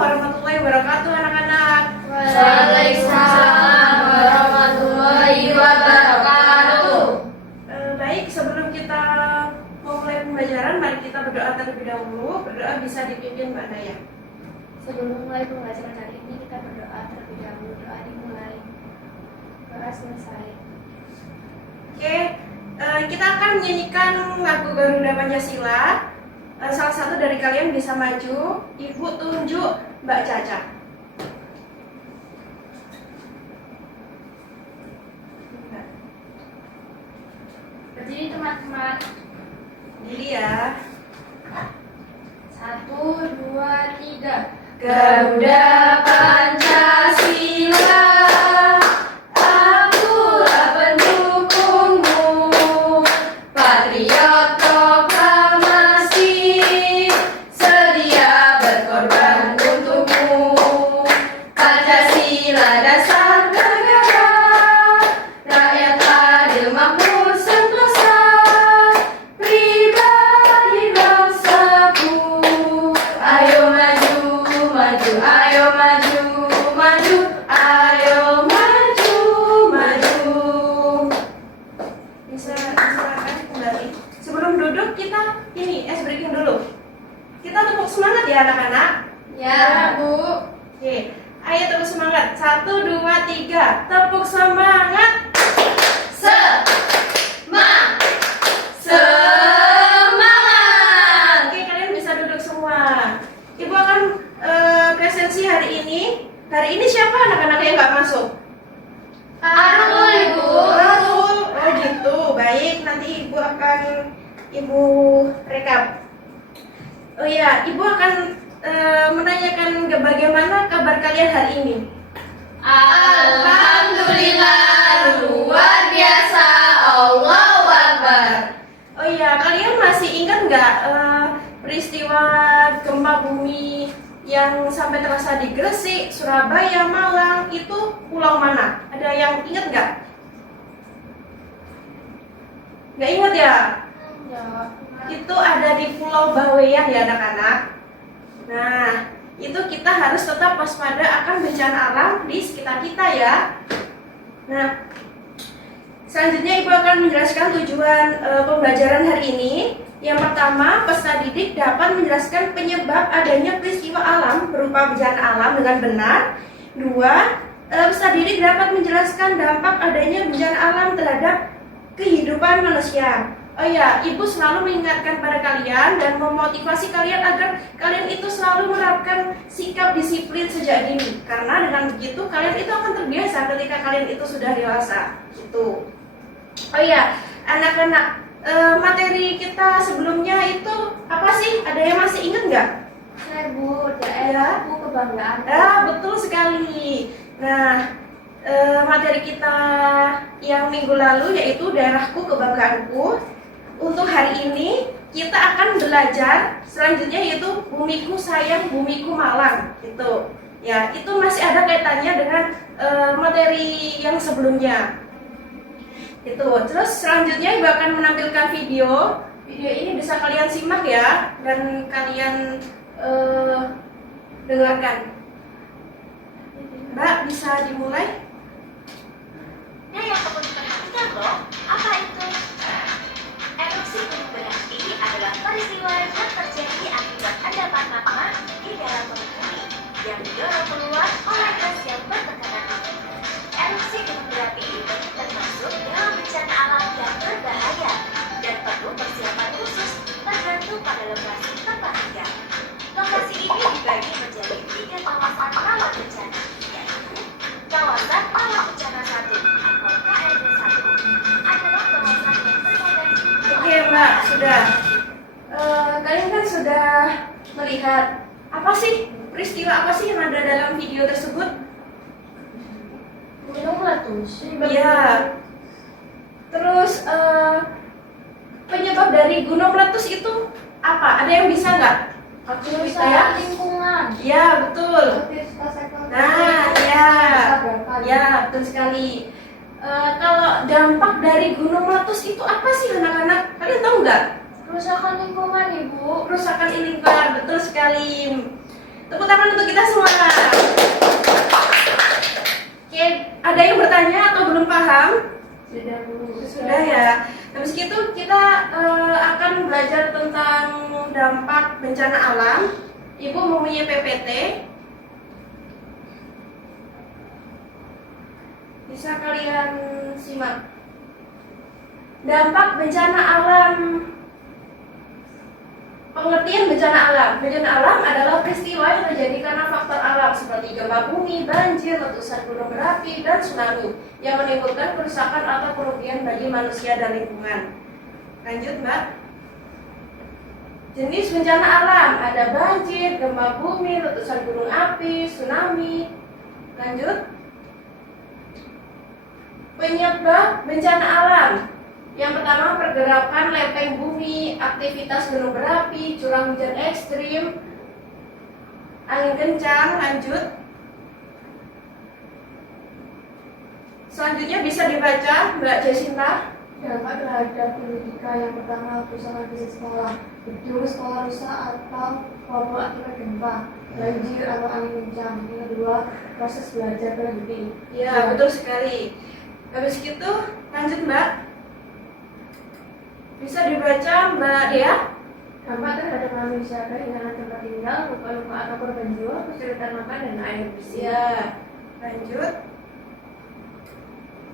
warahmatullahi wabarakatuh anak-anak. Waalaikumsalam warahmatullahi wabarakatuh. Baik, sebelum kita memulai pembelajaran, mari kita berdoa terlebih dahulu. Berdoa bisa dipimpin Mbak Naya. Sebelum mulai pembelajaran kali ini, kita berdoa terlebih dahulu. Doa dimulai, doa selesai. Oke, kita akan menyanyikan lagu Garuda Pancasila. Salah satu dari kalian bisa maju. Ibu tunjuk Mbak Caca. Berdiri teman-teman. Diri ya. 1, 2, 3. Garuda Pancasila, akulah pendukungmu, patriot proklamasi, sedia berkorban untukmu. Pancasila dasar negara, rakyat adil makmur sentosa, pribadi bangsaku. Ayo maju, maju, ayo maju, maju, ayo maju, maju. Silakan kembali. Sebelum duduk kita ice breaking dulu. Kita tepuk semangat ya anak-anak. Ya, Bu. Oke, ayo tepuk semangat. 1, 2, 3. Tepuk semangat. Semangat. Oke, kalian bisa duduk semua. Ibu akan presensi hari ini. Hari ini siapa anak-anak yang nggak masuk? Arul, Ibu. Arul. Oh gitu. Baik, nanti ibu rekap. Oh iya, ibu akan menanyakan bagaimana kabar kalian hari ini. Alhamdulillah, luar biasa. Allahu Akbar. Oh iya, kalian masih ingat nggak peristiwa gempa bumi yang sampai terasa di Gresik, Surabaya, Malang, itu pulau mana? Ada yang ingat nggak? Nggak ingat ya? Itu ada di Pulau Bawean ya anak-anak. Nah, itu kita harus tetap waspada akan bencana alam di sekitar kita ya. Nah, selanjutnya Ibu akan menjelaskan tujuan pembelajaran hari ini. Yang pertama, peserta didik dapat menjelaskan penyebab adanya peristiwa alam berupa bencana alam dengan benar. 2, peserta didik dapat menjelaskan dampak adanya bencana alam terhadap kehidupan manusia. Oh ya, Ibu selalu mengingatkan pada kalian dan memotivasi kalian agar kalian itu selalu menerapkan sikap disiplin sejak dini. Karena dengan begitu kalian itu akan terbiasa ketika kalian itu sudah dewasa. Gitu. Oh ya, anak-anak, materi kita sebelumnya itu apa sih? Ada yang masih ingat nggak? Saya, Bu, daerahku kebanggaan. Betul sekali. Nah, materi kita yang minggu lalu yaitu daerahku kebanggaanku. Untuk hari ini kita akan belajar selanjutnya yaitu bumiku sayang, bumiku Malang. Gitu. Ya, itu masih ada kaitannya dengan materi yang sebelumnya. Itu. Terus selanjutnya Ibu akan menampilkan video. Video ini bisa kalian simak ya dan kalian dengarkan. Mbak, bisa dimulai? Nah, yang perlu diperhatikan loh, apa itu? Erupsi gunung berapi adalah peristiwa yang terjadi akibat endapan magma di dalam perut bumi yang didorong keluar oleh gas yang bertekanan tinggi. Erupsi gunung berapi ini termasuk dalam bencana alam yang berbahaya dan perlu persiapan khusus tergantung pada lokasi tempat tinggal. Lokasi ini dibagi menjadi 3 kawasan rawan bencana, yaitu kawasan rawan bencana 1 atau KRB1 adalah kawasan yang berpotensi. Oke Mbak, sudah. Kalian kan sudah melihat apa sih peristiwa apa sih yang ada dalam video tersebut? Gunung meletus. Iya. Terus penyebab dari gunung meletus itu apa? Ada yang bisa nggak? Kerusakan lingkungan. Iya betul. Nah, ya betul sekali. Kalau dampak dari gunung meletus itu apa sih anak-anak? Kalian tahu nggak? Kerusakan lingkungan, Ibu. Kerusakan lingkungan, betul sekali. Tepuk tangan untuk kita semua. Oke, ada yang bertanya atau belum paham? Sudah Bu. Sudah ya. Habis itu kita akan belajar tentang dampak bencana alam. Ibu mempunyai PPT. Bisa kalian simak. Dampak bencana alam. Pengertian bencana alam. Bencana alam adalah peristiwa yang terjadi karena faktor alam seperti gempa bumi, banjir, letusan gunung berapi, dan tsunami yang menimbulkan kerusakan atau kerugian bagi manusia dan lingkungan. Lanjut, Mbak. Jenis bencana alam ada banjir, gempa bumi, letusan gunung api, tsunami. Lanjut. Penyebab bencana alam. Yang pertama, pergerakan lempeng bumi, aktivitas gunung berapi, curah hujan ekstrim, angin kencang. Lanjut. Selanjutnya bisa dibaca, Mbak Jacinta. Dampak terhadap pendidikan. Yang pertama, kerusakan fisik sekolah, gedung sekolah rusak atau roboh akibat gempa, banjir atau angin kencang. Yang kedua, proses belajar berhenti. Ya, betul sekali. Habis itu, lanjut Mbak. Bisa dibaca, Mbak Dea. Dampak terhadap manusia, kehilangan tempat tinggal, luka-luka atau korban jiwa, kesulitan makan dan air bersih. Ya, lanjut.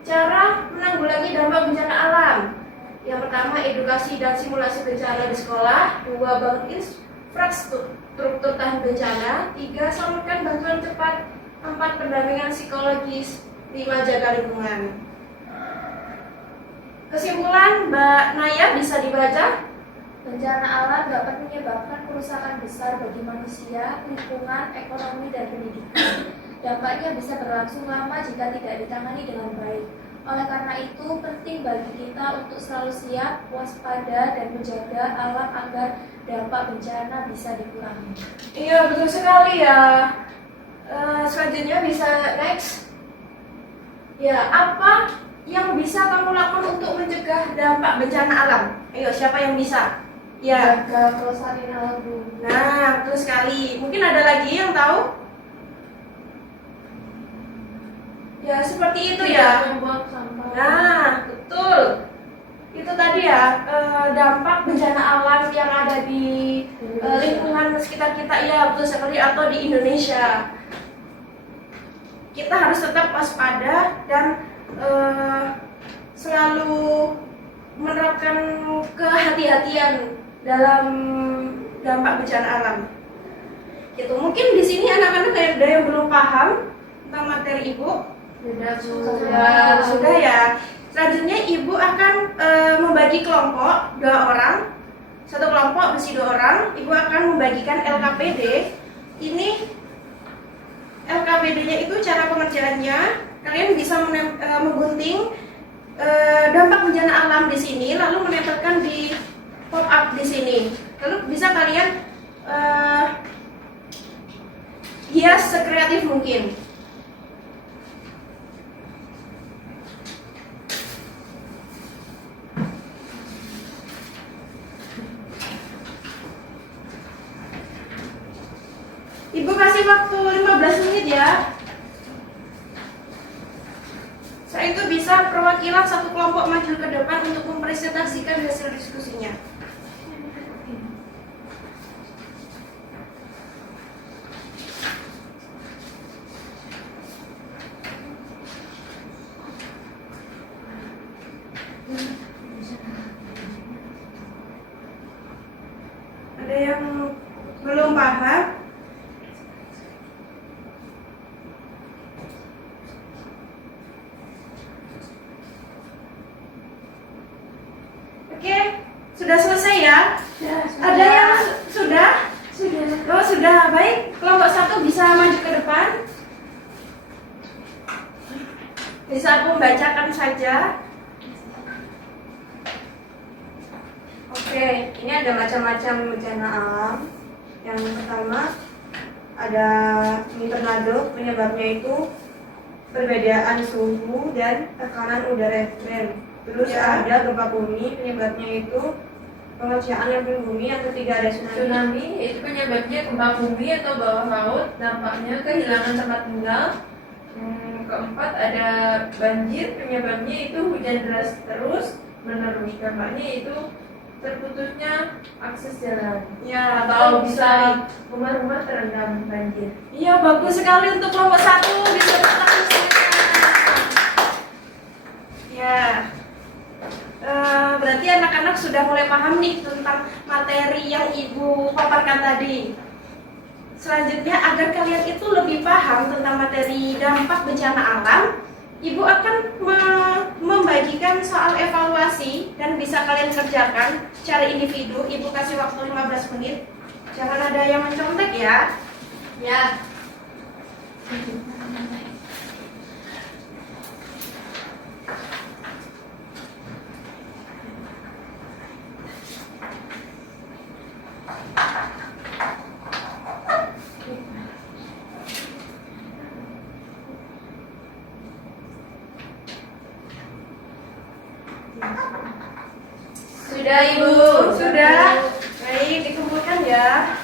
Cara menanggulangi dampak bencana alam. Yang pertama, edukasi dan simulasi bencana di sekolah. 2, bangun infrastruktur tahan bencana. 3, salurkan bantuan cepat. 4, pendampingan psikologis. 5, jaga lingkungan. Kesimpulan, Mbak Naya bisa dibaca. Bencana alam dapat menyebabkan kerusakan besar bagi manusia, lingkungan, ekonomi, dan pendidikan. Dampaknya bisa berlangsung lama jika tidak ditangani dengan baik. Oleh karena itu, penting bagi kita untuk selalu siap, waspada, dan menjaga alam agar dampak bencana bisa dikurangi. Iya, betul sekali ya. Selanjutnya bisa next. Ya, apa yang bisa kamu lakukan untuk mencegah dampak bencana alam? Ayo, siapa yang bisa? Ya. Jaga kelestarian alam bumi. Nah, betul sekali. Mungkin ada lagi yang tahu? Ya, seperti itu ya. Membuang sampah. Nah, betul. Itu tadi ya, dampak bencana alam yang ada di lingkungan sekitar kita. Ya, betul sekali. Atau di Indonesia. Kita harus tetap waspada dan selalu menerapkan kehati-hatian dalam dampak bencana alam. Gitu. Mungkin di sini anak-anak ada yang belum paham tentang materi Ibu. Sudah ya. Selanjutnya Ibu akan membagi kelompok 2 orang. Satu kelompok berisi 2 orang. Ibu akan membagikan LKPD. Ini LKPD-nya itu cara pengerjaannya. Kalian bisa menggunting dampak bencana alam di sini, lalu menempelkan di pop up di sini. Lalu bisa kalian hias sekreatif mungkin. Ibu kasih waktu 15 menit ya. Setelah itu bisa perwakilan satu kelompok maju ke depan untuk mempresentasikan hasil diskusinya. Ada yang belum paham? Oke, sudah selesai ya? Ya, Ada yang sudah? sudah. Oh, sudah. Baik, kelompok 1 bisa maju ke depan. Bisa aku membacakan saja. Oke, ini ada macam-macam bencana alam. Yang pertama ada tornado, penyebabnya itu perbedaan suhu dan tekanan udara ekstrem. Terus ada gempa bumi, penyebabnya itu Pengerjaan yang bumi, yang ketiga ada tsunami. Tsunami itu penyebabnya gempa bumi atau bawah laut, dampaknya kehilangan tempat tinggal. Keempat ada banjir, penyebabnya itu hujan deras terus menerus, dampaknya itu terputusnya akses jalan. Ya, Atau bagus bisa sekali. rumah-rumah terendam banjir. Iya, bagus sekali untuk kelompok 1 bisa bertahan. Ya. Berarti anak-anak sudah mulai paham nih tentang materi yang Ibu paparkan tadi. Selanjutnya, agar kalian itu lebih paham tentang materi dampak bencana alam, Ibu akan membagikan soal evaluasi dan bisa kalian kerjakan secara individu. Ibu kasih waktu 15 menit. Jangan ada yang mencontek ya. Ya. Sudah Ibu? Sudah? Baik, dikumpulkan ya.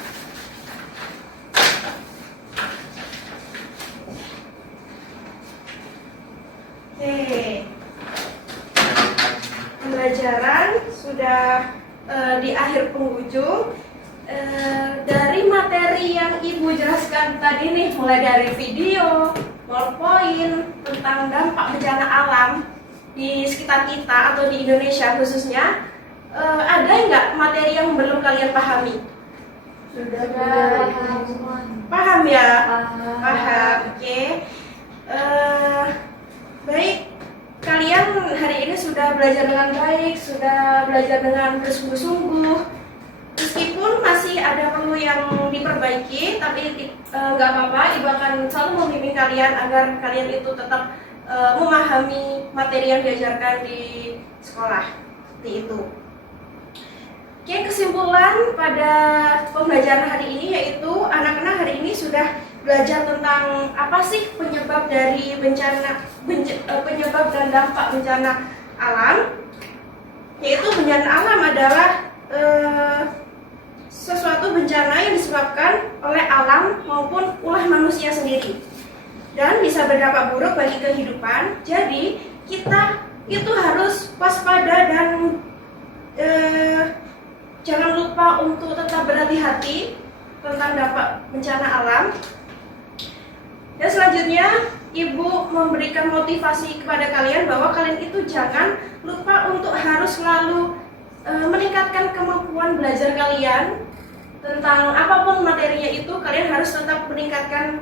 Oke. Pembelajaran sudah di akhir penghujung. Dari materi yang Ibu jelaskan tadi nih, mulai dari video, PowerPoint tentang dampak bencana alam di sekitar kita atau di Indonesia khususnya, ada nggak materi yang belum kalian pahami? Sudah Paham ya? Paham, oke. Baik, kalian hari ini sudah belajar dengan baik, sudah belajar dengan bersungguh-sungguh. Meskipun masih ada perlu yang diperbaiki, tapi nggak apa-apa, Ibu akan selalu membimbing kalian agar kalian itu tetap memahami materi yang diajarkan di sekolah. Seperti itu. Oke, kesimpulan pada pembelajaran hari ini yaitu anak-anak hari ini sudah belajar tentang apa sih penyebab dari penyebab dan dampak bencana alam. Yaitu bencana alam adalah sesuatu bencana yang disebabkan oleh alam maupun ulah manusia sendiri dan bisa berdampak buruk bagi kehidupan. Jadi kita itu harus waspada dan jangan lupa untuk tetap berhati-hati tentang dampak bencana alam. Dan selanjutnya, Ibu memberikan motivasi kepada kalian bahwa kalian itu jangan lupa untuk harus selalu meningkatkan kemampuan belajar kalian tentang apapun materinya itu. Kalian harus tetap meningkatkan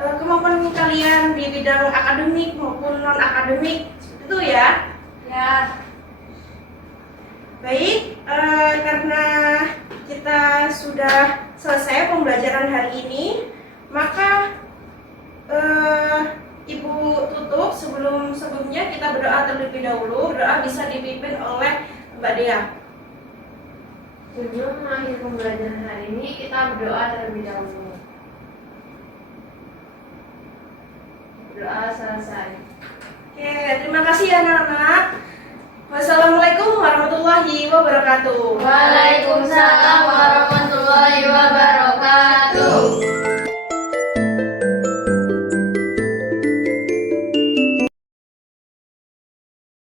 kemampuan kalian di bidang akademik maupun non-akademik. Seperti itu ya. Ya. Baik, karena kita sudah selesai pembelajaran hari ini, maka Ibu tutup. Sebelumnya kita berdoa terlebih dahulu. Doa bisa dipimpin oleh Mbak Dea. Sebelum mengakhiri pembelajaran hari ini, kita berdoa terlebih dahulu. Doa selesai. Oke, terima kasih ya anak-anak. Wassalamualaikum warahmatullahi wabarakatuh. Waalaikumsalam warahmatullahi wabarakatuh.